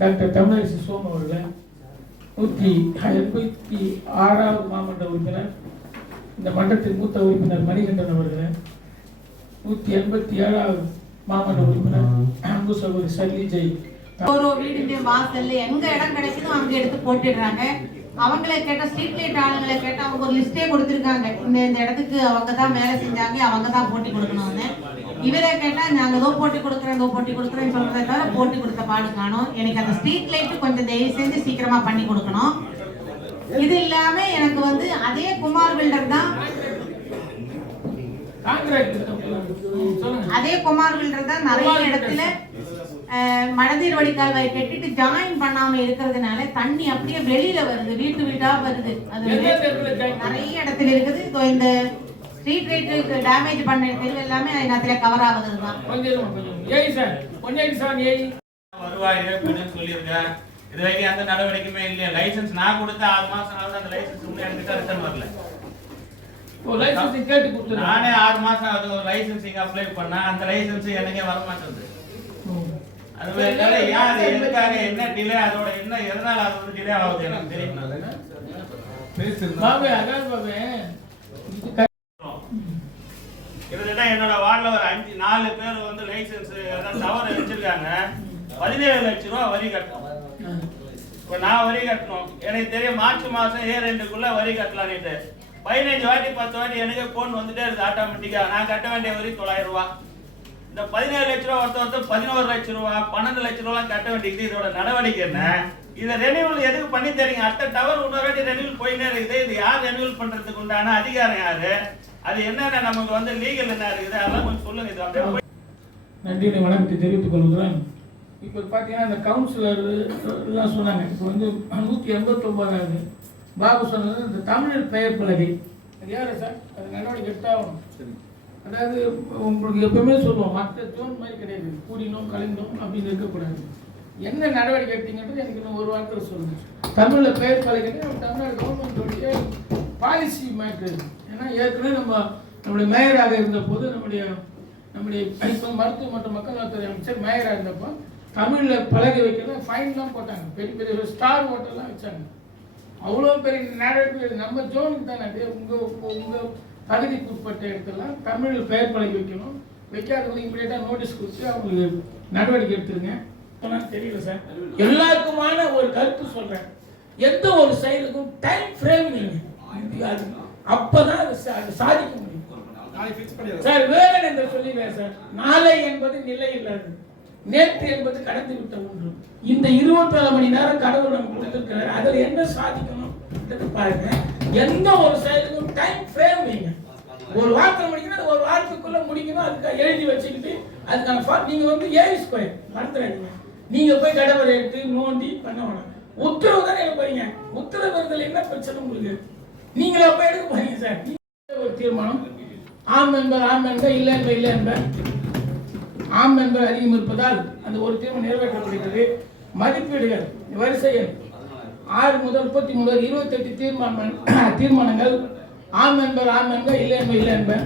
Doctor Tamilarasi Som அவர்கள். நூற்றி எண்பத்தி ஆறாவது மாமன்ற உறுப்பினர் இந்த மன்றத்தின் மூத்த உறுப்பினர் மணிகண்டன் அவர்கள். நூற்றி எண்பத்தி ஏழாவது மாமன்ற உறுப்பினர் அன்பு சகோதரி சல்லி ஜெய் ஒரு வீடுடைய வாசல்ல எங்க இடம் கிடைக்குதோ அங்க எடுத்து போட்டுடுறாங்க. அவங்கள கேட்டால் ஸ்ட்ரீட் லைட் ஆளுங்களை கேட்டா அவங்க ஒரு லிஸ்டே கொடுத்துருக்காங்க. இந்த இந்த இடத்துக்கு அவங்க தான் வேலை செஞ்சாங்க அவங்க தான் போட்டி கொடுக்கணும்னு. இவரை கேட்டா நாங்க ஏதோ போட்டி கொடுக்குறோம் ஏதோ போட்டி கொடுக்குறேன்னு சொல்றதை தவிர போட்டி கொடுத்த பாடு காணும். எனக்கு அந்த ஸ்ட்ரீட் லைட் கொஞ்சம் தயவு செஞ்சு சீக்கிரமா பண்ணி கொடுக்கணும். இது இல்லாம எனக்கு வந்து அதே குமார் பில்டர் தான். அதே குமார் பில்டர் தான் நிறைய இடத்துல மழைநீர் வடிகால்வாய் கட்டிட்டு ஜாயின் பண்ணாம இருக்கிறதுனால தண்ணி அப்படியே வெளியில வருது வீட்டு வீட்டா வருது. அது? நிறைய இடத்துல இருக்குது. இந்த ஸ்ட்ரீட் லைட்டுக்கு டேமேஜ் பண்ண தெரு எல்லாமே இடத்துல கவர் ஆகுது தான். கொஞ்சம் கொஞ்சம். ஏய் சார் ஒன் எயிட்டி செவன் ஏய். வருவாய் அப்படின்னு சொல்லியிருக்கேன் இது வரைக்கும் எந்த நடவடிக்கையுமே இல்லையா. லைசென்ஸ் நான் கொடுத்த ஆறு மாசம் ஆகுது. அந்த லைசென்ஸ் இன்னும் என்கிட்ட ரிட்டர்ன் வரல. கேட்டு கொடுத்துருங்க நானே ஆறு மாசம் அது ஒரு லைசென்சிங் அப்ளை பண்ணேன் அந்த லைசென்ஸ் எனக்கே வர மாட்டேங்குது அது வேற யார் எதுக்காக என்ன டிலே அதோட என்ன எதனால அது வந்து டிலே ஆகுது எனக்கு தெரியும். பாபு அதான் பாபு. என்னோட வார்டில் ஒரு அஞ்சு நாலு பேர் வந்து லைசன்ஸ் அதாவது டவர் வச்சிருக்காங்க. பதினேழு லட்ச ரூபா வரி கட்டணும். இப்போ நான் வரி கட்டணும். எனக்கு தெரியும் மார்ச் மாசம் ஏ ரெண்டுக்குள்ள வரி கட்டலான்ட்டு பதினஞ்சு வாட்டி பத்து வாட்டி எனக்கு போன் வந்துட்டே இருக்குது ஆட்டோமேட்டிக்கா நான் கட்ட வேண்டிய வரி தொள்ளாயிரம் ரூபா. இந்த பதினேழு லட்ச ரூபா ஒருத்தர் ஒருத்தர் பதினோரு லட்ச ரூபா பன்னெண்டு லட்ச ரூபா கட்ட வேண்டியது இதோட நடவடிக்கை என்ன? இதை ரெனியூவல் எதுக்கு பண்ணி தரீங்க அடுத்த டவர் இன்னொரு வாட்டி ரெனியூவல் போயின்னே இருக்குது. இது யார் ரெனியூவல் பண்ணுறதுக்கு உண்டான அதிகாரம் யாரு? அது என்னென்ன நமக்கு வந்து லீகல் என்ன இருக்குது அதெல்லாம் கொஞ்சம் சொல்லுங்க இது அப்படியே போய் நன்றியை வணக்கத்தை தெரிவித்துக் கொள்கிறேன். இப்போ பார்த்தீங்கன்னா இந்த கவுன்சிலர் எல்லாம் சொன்னாங்க. இப்போ வந்து நூற்றி எண்பத்தொம்போதாவது பாபு சொன்னது இந்த தமிழ் பெயர் பலகை. அது யாரு சார்? அது நடவடிக்கை எடுத்தாகணும். அதாவது உங்களுக்கு எப்பவுமே சொல்லுவோம் மற்ற ஜோன் மாதிரி கிடையாது. கூடினோம் கலைந்தோம் அப்படின்னு இருக்கக்கூடாது. என்ன நடவடிக்கை எடுத்தீங்கன்றது எனக்கு இன்னும் ஒரு வாரத்தில் சொல்லுங்க. தமிழில் பெயர் பலகைன்னு நம்ம தமிழ்நாடு கவர்மெண்ட்டுடைய பாலிசி மேட்ரு ஏன்னா ஏற்கனவே நம்ம நம்முடைய மேயராக இருந்த போது நம்முடைய நம்முடைய இப்போ மருத்துவ மற்றும் மக்கள் நலத்துறை அமைச்சர் மேயராக இருந்தப்போ தமிழில் பழகி வைக்கிறத ஃபைன்லாம் போட்டாங்க. பெரிய பெரிய ஸ்டார் ஹோட்டல்லாம் வச்சாங்க. அவ்வளோ பெரிய நடவடிக்கை நம்ம ஜோனுக்கு தானே. அது உங்கள் உங்கள் தகுதிக்கு உட்பட்ட இடத்துலாம் தமிழில் பெயர் பழகி வைக்கணும். வைக்காதவங்க இமீடியட்டாக நோட்டீஸ் கொடுத்து அவங்களுக்கு நடவடிக்கை எடுத்துருங்க. தெரியல சார். எல்லாருக்குமான ஒரு கருத்து சொல்கிறேன் எந்த ஒரு செயலுக்கும் டைம் ஃப்ரேம் இல்லைங்க அது அப்பதான் அது சாதிக்க முடியும். சார் விவேகானந்தர் சொல்லிடுறார் சார். நாளை என்பது நிலை இல்லாது. நேற்று என்பது கடந்து விட்ட ஒன்று. இந்த இருபத்தி நாலு மணி நேரம் கடவுள் நமக்கு கொடுத்திருக்கிறார். அதுல என்ன சாதிக்கணும் பாருங்க. எந்த ஒரு செயலுக்கும் டைம் ஃப்ரேம் வைங்க. ஒரு வார்த்தை முடிக்கணும் அது ஒரு வாரத்துக்குள்ள முடிக்கணும். அதுக்கு எழுதி வச்சுக்கிட்டு அதுக்கான fa- நீங்க வந்து ஏ ஸ்கொயர் மறந்துடாதீங்க. நீங்க போய் கடவுளை எடுத்து நோண்டி பண்ண வேணாம். உத்தரவு தானே எடுக்க போறீங்க. உத்தரவு என்ன பிரச்சனை உங்களுக்கு? நீங்களா போய் எடுக்க போறீங்க சார். ஒரு தீர்மானம். ஆம் என்பர் ஆம் என்பர் இல்லை என்ப இல்லை என்ப ஆம் என்பது அதிகம் இருப்பதால் அந்த ஒரு தீர்மானம் நிறைவேற்றப்படுகிறது. மதிப்பீடுகள் வரிசை எண் ஆறு முதல் முப்பத்தி மூணு இருபத்தெட்டு தீர்மானம் தீர்மானங்கள். ஆம் என்பர் ஆம் என்ப இல்லை என்ப இல்லை என்பர்